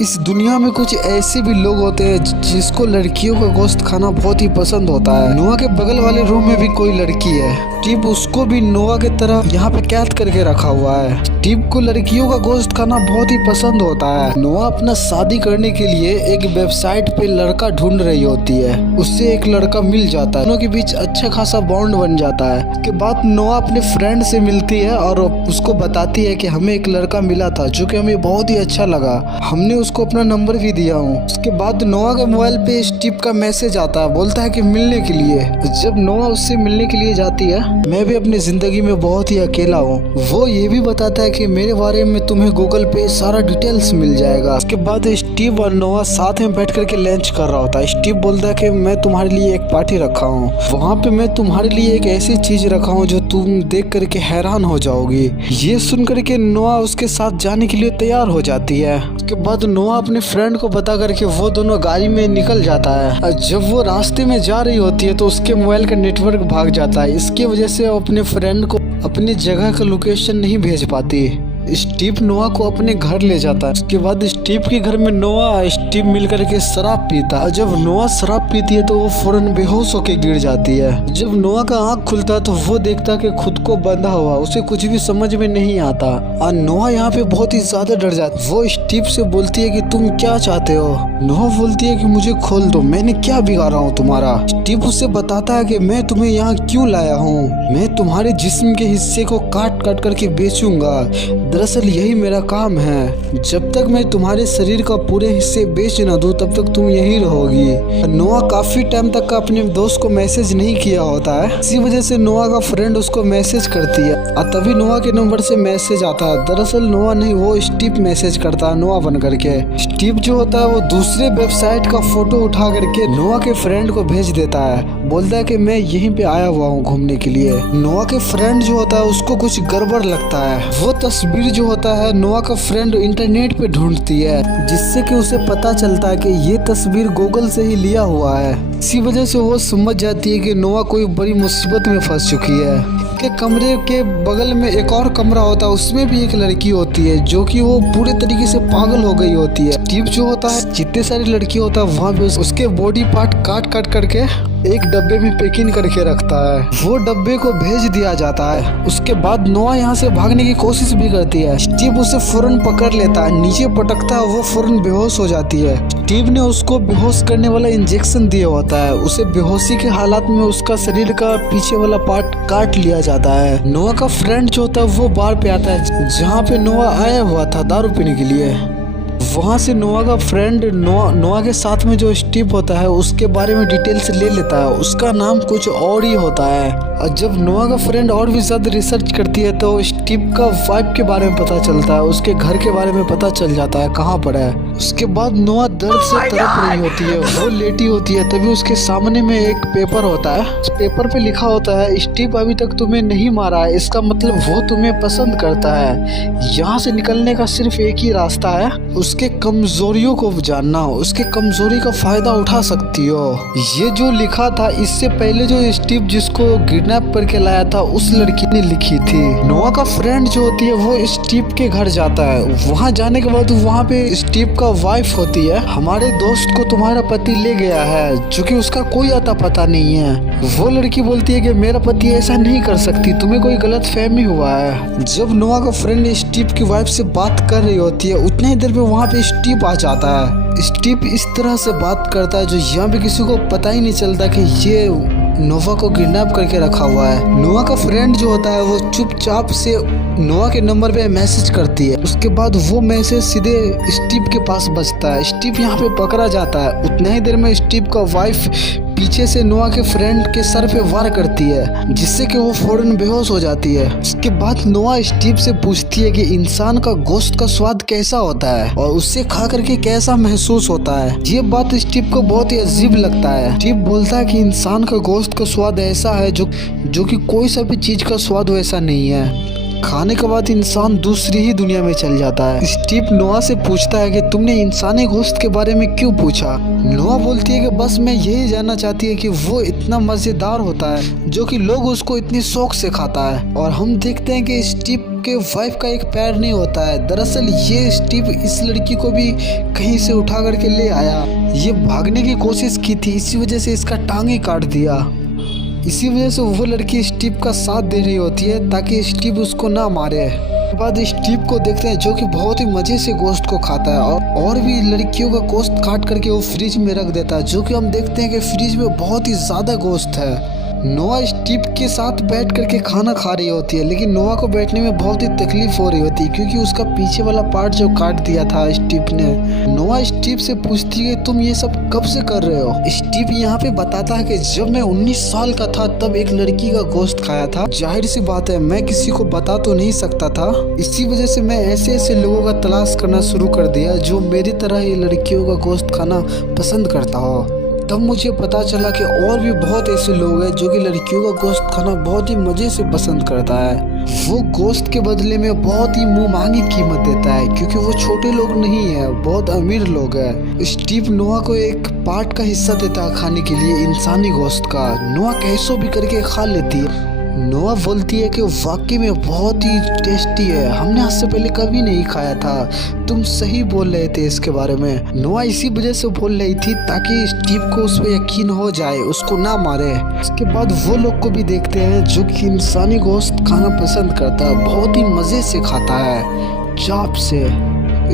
इस दुनिया में कुछ ऐसे भी लोग होते हैं जिसको लड़कियों का गोश्त खाना बहुत ही पसंद होता है। नोआ के बगल वाले रूम में भी कोई लड़की है। स्टीव उसको भी नोआ की तरह यहाँ पे कैद करके रखा हुआ है। स्टीव को लड़कियों का गोश्त खाना बहुत ही पसंद होता है। नोआ अपना शादी करने के लिए एक वेबसाइट पे लड़का ढूंढ रही होती है। उससे एक लड़का मिल जाता है। दोनों के बीच अच्छा खासा बॉन्ड बन जाता है। उसके बाद नोआ अपने फ्रेंड से मिलती है और उसको बताती है कि हमें एक लड़का मिला था जो कि हमें बहुत ही अच्छा लगा, हमने उसको अपना नंबर भी दिया हूँ। उसके बाद नोआ के मोबाइल पे स्टीव का मैसेज आता है, बोलता है कि मिलने के लिए। जब नोआ उससे मिलने के लिए जाती है, मैं भी अपनी जिंदगी में बहुत ही अकेला हूँ। वो ये भी बताता है कि मेरे बारे में तुम्हें गूगल पे सारा डिटेल्स मिल जाएगा। उसके बाद स्टीव और नोआ साथ में बैठ करके लंच कर रहा होता है। स्टीव बोलता है कि मैं तुम्हारे लिए एक पार्टी रखा हूँ, वहाँ पे मैं तुम्हारे लिए एक ऐसी चीज रखा हूँ जो तुम देख करके हैरान हो जाओगी। ये सुन करके नोआ उसके साथ जाने के लिए तैयार हो जाती है। उसके बाद नोआ अपने फ्रेंड को बता करके वो दोनों गाड़ी में निकल जाता है। और जब वो रास्ते में जा रही होती है तो उसके मोबाइल का नेटवर्क भाग जाता है। इसकी वजह से वो अपने फ्रेंड को अपनी जगह का लोकेशन नहीं भेज पाती। स्टीव नोआ को अपने घर ले जाता है। उसके बाद स्टीव के घर में नोआ स्टीव मिल करके शराब पीता है। जब नोआ शराब पीती है तो वो फौरन बेहोश होकर गिर जाती है। जब नोआ का आँख खुलता है तो वो देखता है कि खुद को बंधा हुआ, उसे कुछ भी समझ में नहीं आता और नोआ यहाँ पे बहुत ही ज्यादा डर जाता है। वो स्टीव से बोलती है कि तुम क्या चाहते हो। नोआ बोलती है कि मुझे खोल दो, मैंने क्या बिगाड़ा हूँ तुम्हारा। स्टीव उससे बताता है कि मैं तुम्हें यहाँ क्यों लाया हूँ, मैं तुम्हारे जिस्म के हिस्से को काट काट करके बेचूंगा। दरअसल यही मेरा काम है, जब तक मैं तुम्हारे शरीर का पूरे हिस्से बेच न दूं तब तक तुम यही रहोगी। नोआ काफी टाइम तक का अपने दोस्त को मैसेज नहीं किया होता है, इसी वजह से नोआ का फ्रेंड उसको मैसेज करती है और तभी नोआ के नंबर से मैसेज आता है। दरअसल नोआ नहीं, वो स्टीव मैसेज करता है नोआ बन करके। स्टीव जो होता है वो दूसरे वेबसाइट का फोटो उठा करके नोआ के फ्रेंड को भेज देता है, बोलता है कि मैं यहीं पे आया हुआ हूँ घूमने के लिए। नोआ के फ्रेंड जो होता है उसको कुछ गड़बड़ लगता है। वो तस्वीर जो होता है नोआ का फ्रेंड इंटरनेट पे ढूंढती है, जिससे कि उसे पता चलता है कि ये तस्वीर गूगल से ही लिया हुआ है। इसी वजह से वो समझ जाती है कि नोआ कोई बड़ी मुसीबत में फंस चुकी है। के कमरे के बगल में एक और कमरा होता है, उसमें भी एक लड़की होती है जो कि वो पूरे तरीके से पागल हो गई होती है। स्टीव जो होता है जितने सारी लड़की होता है वहाँ पे उसके बॉडी पार्ट काट काट करके एक डब्बे में पैकिंग करके रखता है। वो डब्बे को भेज दिया जाता है। उसके बाद नोआ यहाँ से भागने की कोशिश भी करती है। स्टीव उसे फौरन पकड़ लेता है, नीचे पटकता है, वो फौरन बेहोश हो जाती है। स्टीव ने उसको बेहोश करने वाला इंजेक्शन दिया होता है। उसे बेहोशी के हालात में उसका शरीर का पीछे वाला पार्ट काट लिया जाता है। नोआ का फ्रेंड जो होता है वो बार पे आता है जहाँ पे नोआ आया हुआ था दारू पीने के लिए। वहाँ से नोआ का फ्रेंड नोआ के साथ में जो स्टीव होता है उसके बारे में डिटेल्स ले लेता है। उसका नाम कुछ और ही होता है। और जब नोआ का फ्रेंड और भी ज्यादा रिसर्च करती है तो स्टीव का वाइफ के बारे में पता चलता है, उसके घर के बारे में पता चल जाता है कहाँ पर है। उसके बाद नोआ दर्द से तड़प रही होती है, वो लेटी होती है, तभी उसके सामने में एक पेपर होता है। उस पेपर पे लिखा होता है स्टीव अभी तक तुम्हें नहीं मारा है, इसका मतलब वो तुम्हें पसंद करता है। यहाँ से निकलने का सिर्फ एक ही रास्ता है, उसके कमजोरियों को जानना, उसके कमजोरी का फायदा उठा सकती हो। ये जो लिखा था इससे पहले जो स्टीव जिसको किडनैप करके लाया था उस लड़की ने लिखी थी। नोआ का फ्रेंड जो होती है वो स्टीव के घर जाता है। वहाँ जाने के बाद वहाँ पे स्टीव का वाइफ होती है, हमारे दोस्त को तुम्हारा पति ले गया है, जो कि उसका कोई अता पता नहीं है। वो लड़की बोलती है कि मेरा पति ऐसा नहीं कर सकती, तुम्हें कोई गलत फहमी हुआ है। जब नोआ का फ्रेंड स्टीव की वाइफ से बात कर रही होती है उतने ही देर में वहाँ पे स्टीव आ जाता है। स्टीव इस तरह से बात करता है जो यहाँ पे किसी को पता ही नहीं चलता कि ये नोवा को किडनैप करके रखा हुआ है। नोआ का फ्रेंड जो होता है वो चुपचाप से नोआ के नंबर पे मैसेज करती है। उसके बाद वो मैसेज सीधे स्टीव के पास बजता है। स्टीव यहाँ पे पकड़ा जाता है। उतना ही देर में स्टीव का वाइफ पीछे से नोआ के फ्रेंड के सर पे वार करती है, जिससे कि वो फौरन बेहोश हो जाती है। उसके बाद नोआ स्टीव से पूछती है कि इंसान का गोश्त का स्वाद कैसा होता है और उससे खा करके कैसा महसूस होता है। ये बात स्टीव को बहुत ही अजीब लगता है। स्टीव बोलता है कि इंसान का गोश्त का स्वाद ऐसा है जो कि कोई सा भी चीज का स्वाद वैसा नहीं है। खाने के बाद इंसान दूसरी ही दुनिया में चल जाता है। स्टीव नोआ से पूछता है कि तुमने इंसानी गोश्त के बारे में क्यों पूछा। नोआ बोलती है कि बस मैं यही जानना चाहती है कि वो इतना मजेदार होता है जो कि लोग उसको इतनी शौक से खाता है। और हम देखते हैं कि स्टीव के वाइफ का एक पैर नहीं होता है। दरअसल ये स्टीव इस लड़की को भी कहीं से उठा करके ले आया। ये भागने की कोशिश की थी, इसी वजह से इसका टांग ही काट दिया। इसी वजह से वो लड़की स्टीव का साथ दे रही होती है ताकि स्टीव उसको ना मारे। उसके बाद स्टीव को देखते हैं जो कि बहुत ही मजे से गोश्त को खाता है और भी लड़कियों का गोश्त काट करके वो फ्रिज में रख देता है, जो कि हम देखते हैं कि फ्रिज में बहुत ही ज्यादा गोश्त है। नोआ स्टीव के साथ बैठ करके खाना खा रही होती है, लेकिन नोआ को बैठने में बहुत ही तकलीफ हो रही होती है क्योंकि उसका पीछे वाला पार्ट जो काट दिया था स्टीव ने। नोआ स्टीव से पूछती है तुम ये सब कब से कर रहे हो। स्टीव यहाँ पे बताता है कि जब मैं 19 साल का था तब एक लड़की का गोश्त खाया था। जाहिर सी बात है मैं किसी को बता तो नहीं सकता था, इसी वजह से मैं ऐसे ऐसे लोगों का तलाश करना शुरू कर दिया जो मेरी तरह ये लड़कियों का गोश्त खाना पसंद करता हो। तब मुझे पता चला कि और भी बहुत ऐसे लोग हैं जो कि लड़कियों का गोश्त खाना बहुत ही मजे से पसंद करता है। वो गोश्त के बदले में बहुत ही मुंह मांगी कीमत देता है क्योंकि वो छोटे लोग नहीं है, बहुत अमीर लोग हैं। स्टीव नोआ को एक पार्ट का हिस्सा देता है खाने के लिए, इंसानी गोश्त का। नोआ कैसो भी करके खा लेती है। नोआ बोलती है कि वाकई में बहुत ही टेस्टी है, हमने आज से पहले कभी नहीं खाया था, तुम सही बोल रहे थे इसके बारे में। नोआ इसी वजह से बोल रही थी ताकि स्टीव को उस पर यकीन हो जाए, उसको ना मारे। इसके बाद वो लोग को भी देखते हैं जो कि इंसानी गोश्त खाना पसंद करता है, बहुत ही मजे से खाता है, चाप से।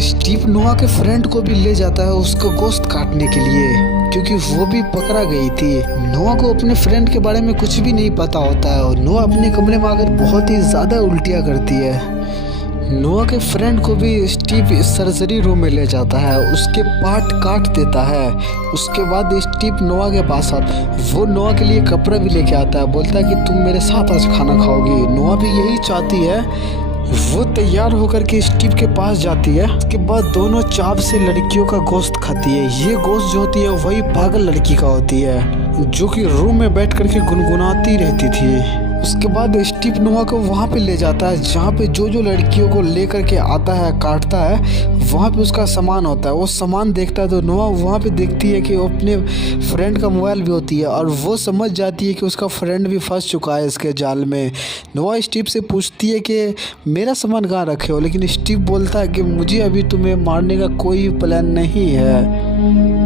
स्टीव नोआ के फ्रेंड को भी ले जाता है उसका गोश्त काटने के लिए क्योंकि वो भी पकड़ा गई थी। नोआ को अपने फ्रेंड के बारे में कुछ भी नहीं पता होता है और नोआ अपने कमरे में आकर बहुत ही ज़्यादा उल्टियाँ करती है। नोआ के फ्रेंड को भी स्टीव सर्जरी रूम में ले जाता है, उसके पार्ट काट देता है। उसके बाद स्टीव नोआ के पास आता है, वो नोआ के लिए कपड़ा भी लेके आता है, बोलता है कि तुम मेरे साथ आज खाना खाओगी। नोआ भी यही चाहती है। वो तैयार होकर के स्टीव के पास जाती है। उसके बाद दोनों चाव से लड़कियों का गोश्त खाती है। ये गोश्त जो होती है वही पागल लड़की का होती है जो कि रूम में बैठ करके गुनगुनाती रहती थी। उसके बाद स्टीव नोआ को वहाँ पे ले जाता है जहाँ पे जो जो लड़कियों को लेकर के आता है काटता है, वहाँ पे उसका सामान होता है। वो सामान देखता है तो नोआ वहाँ पे देखती है कि अपने फ्रेंड का मोबाइल भी होती है और वो समझ जाती है कि उसका फ्रेंड भी फंस चुका है इसके जाल में। नोआ स्टीव से पूछती है कि मेरा सामान कहाँ रखे हो, लेकिन स्टीव बोलता है कि मुझे अभी तुम्हें मारने का कोई प्लान नहीं है।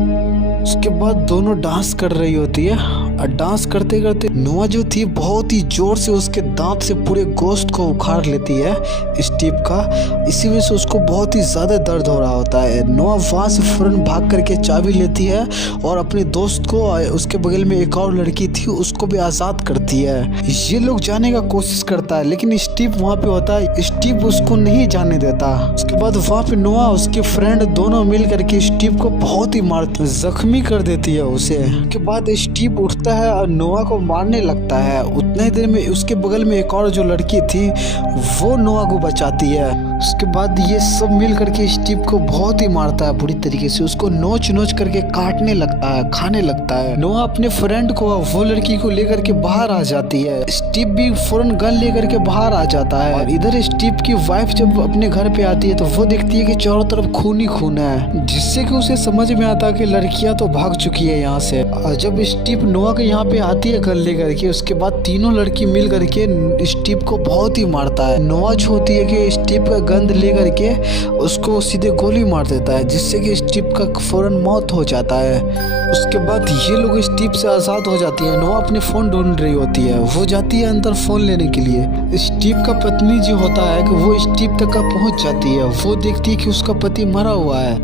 उसके बाद दोनों डांस कर रही होती है और डांस करते करते नोआ जो थी बहुत ही जोर से उसके दांत से पूरे गोश्त को उखाड़ लेती है स्टीव का। इसी वजह से उसको बहुत ही ज़्यादा दर्द हो रहा होता है। नोआ वहाँ से फौरन भाग करके चाबी लेती है और अपने दोस्त को, उसके बगल में एक और लड़की थी, उसको भी आज़ाद करती है। ये लोग जाने का कोशिश करता है लेकिन स्टीव वहाँ पे होता है, स्टीव उसको नहीं जाने देता। उसके बाद वहाँ पे नोआ उसके फ्रेंड दोनों मिल करके स्टीव को बहुत ही मारते, जख्मी कर देती है उसे। उसके बाद स्टीव उठता है और नोआ को मारने लगता है। उतने देर में उसके बगल में एक और जो लड़की थी वो नोआ को बचाती है। उसके बाद ये सब मिल करके स्टीव को बहुत ही मारता है बुरी तरीके से, उसको नोच नोच करके काटने लगता है, खाने लगता है। नोआ अपने फ्रेंड को, वो लड़की को लेकर के बाहर आ जाती है। स्टीव भी फौरन गन लेकर के बाहर आ जाता है और इधर स्टीव की वाइफ जब अपने घर पे आती है तो वो देखती है कि चारों तरफ खून ही खून है, जिससे कि उसे समझ में आता है कि लड़कियां तो भाग चुकी है यहाँ से। और जब स्टीव नोआ के यहाँ पे आती है गन लेकर के, उसके बाद तीनों लड़की मिल करके स्टीव को बहुत ही मारता है। नोआ जो होती है कि स्टीव का गन ले करके उसको सीधे गोली मार देता है, जिससे कि स्टीव का फौरन मौत हो जाता है। उसके बाद ये लोग स्टीव से आज़ाद हो जाती है। नोआ अपने फ़ोन ढूंढ रही होती है, वो जाती है अंदर फ़ोन लेने के लिए। स्टीव का पत्नी जो होता है कि वो स्टीव तक पहुंच जाती है। वो देखती है कि उसका पति मरा हुआ है,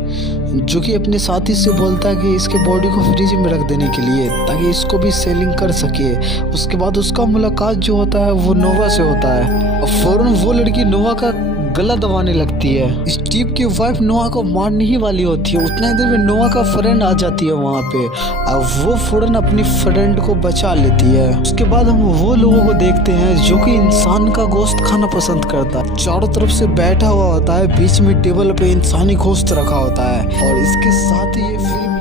जो कि अपने साथी से बोलता है कि इसके बॉडी को फ्रिज में रख देने के लिए ताकि इसको भी सेलिंग कर सके। उसके बाद उसका मुलाकात जो होता है वो नोवा से होता है और फौरन वो लड़की नोवा का गला दबाने लगती है। स्टीव की वाइफ नोआ को मारने ही वाली होती है। उतना ही देर में नोआ का फ्रेंड आ जाती है वहाँ पे और वो फौरन अपनी फ्रेंड को बचा लेती है। उसके बाद हम वो लोगों को देखते हैं जो कि इंसान का गोश्त खाना पसंद करता है। चारों तरफ से बैठा हुआ होता है, बीच में टेबल पे इंसानी गोश्त रखा होता है और इसके साथ ही ये फिल्म